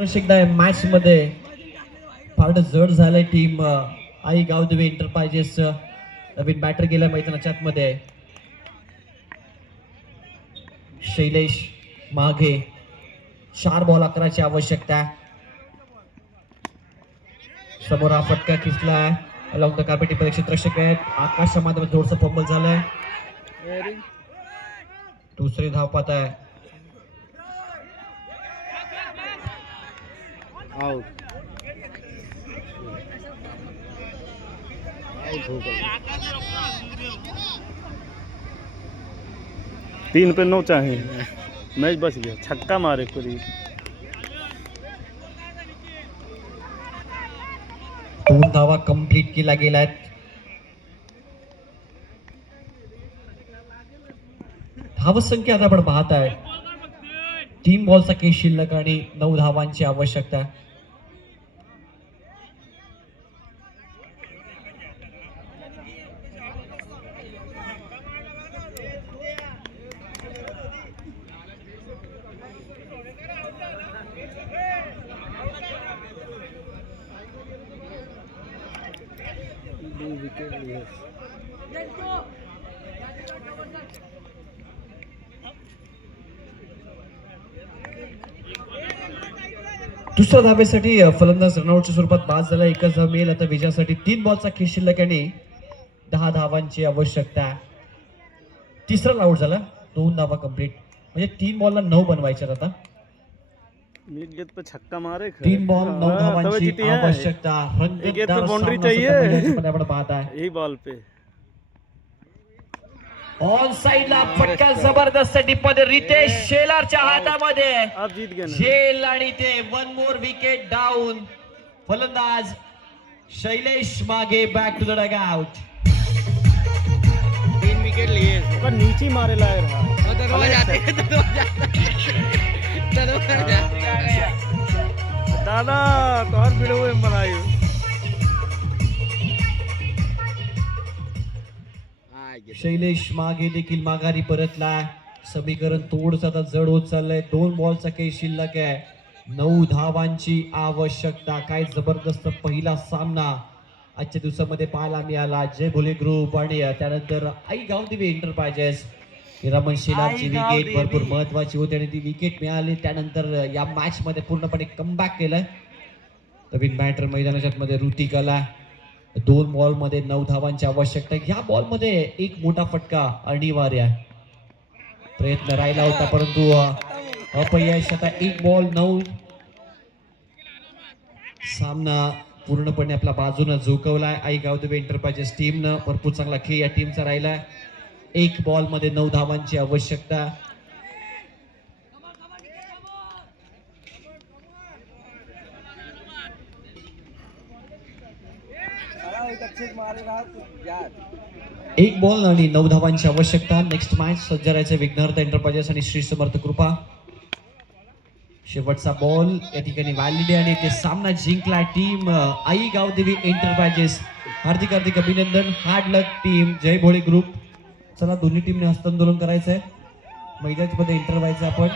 एकदा मॅच मध्ये फार जड झालंय टीम आई गावदेवी एंटरप्राइजेस नवीन बॅटर गेल्या मैदानाच्या आतमध्ये शैलेश माघे 4 बॉल 11 ची आवश्यकता समोर हा फटका खिचला अलॉंग द कार्पेट परीक्षित दर्शक आहेत आकाशच्या माध्यमात थोडंसं फंबल झालंय दुसरी धाव पाहत आहे आउट 3 पे 9 चाहिए मैच बच गया छक्का मारे पूरी 2 धावा कंप्लीट केल्या गेल्यात धावसंख्या आता आपण पाहत आहे 3 बॉलचा केस शिल्लक आणि 9 धावांची आवश्यकता दुसऱ्या धावेसाठी फलंदाज रनआउटच्या स्वरूपात बाद झाला एकच धाव मिळेल आता विजयासाठी 3 बॉलचा खेळ शिल्लक आणि 10 धावांची आवश्यकता तिसरा आउट झाला 2 धावा कंप्लीट म्हणजे 3 बॉलला 9 बनवायचे आता मिड गेट पे छक्का मारे 3 बॉल 9 धावांची आवश्यकता रंगतदार बाउंड्री चाहिए आपण पाहत आहे यही बॉल पे ऑन साइडला फटका जबरदस्त डीप मध्ये रितेश शेलारच्या हातामध्ये आप जीत गए शेल आणि ते 1 मोर विकेट डाऊन फलंदाज शैलेश मागे back to the dugout 3 wicket लिए पर नीचे मारे लाए रहा वो दरवाजा दादा तोहर वीडियो में बनाई शैलेश मागे देखील माघारी परतला समीकरण थोडंसं आता जड होत चाललंय 2 बॉलचा काही शिल्लक आहे 9 धावांची आवश्यकता काय जबरदस्त पहिला सामना आजच्या दिवसामध्ये पाहायला मिळाला जय भोले ग्रुप आणि त्यानंतर आई गावदेवी एंटरप्राइजेस रमण शेलारची विकेट भरपूर महत्वाची होती आणि ती विकेट मिळाली त्यानंतर या मॅच मध्ये पूर्णपणे कमबॅक केलंय नवीन बॅटर मैदानाच्या मध्ये ऋतिकाला 2 बॉल मध्ये 9 धावांची आवश्यकता या बॉल मध्ये एक मोठा फटका अनिवार्य आहे प्रयत्न राहिला होता परंतु अपयश आता 1 बॉल 9 सामना पूर्णपणे आपल्या बाजूने झोकवलाय आई गावदेवी एंटरप्राइजेस टीमनं भरपूर चांगला खेळ या टीमचा राहिलाय 1 बॉल मध्ये 9 धावांची आवश्यकता एक बॉल आणि 9 धावांची आवश्यकता नेक्स्ट मॅच सज्जरायचे विघ्नहर्त एंटरप्राइजेस आणि श्री समर्थ कृपा शेवटचा बॉल या ठिकाणी व्हॅलिड आणि ते सामना जिंकला टीम आई गावदेवी एंटरप्राइजेस हार्दिक हार्दिक अभिनंदन हार्ड लक टीम जय भोळे ग्रुप चला दोन्ही टीमने हस्तांदोलन करायचंय मैदानामध्ये एंटर व्हायचं आपण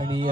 आणि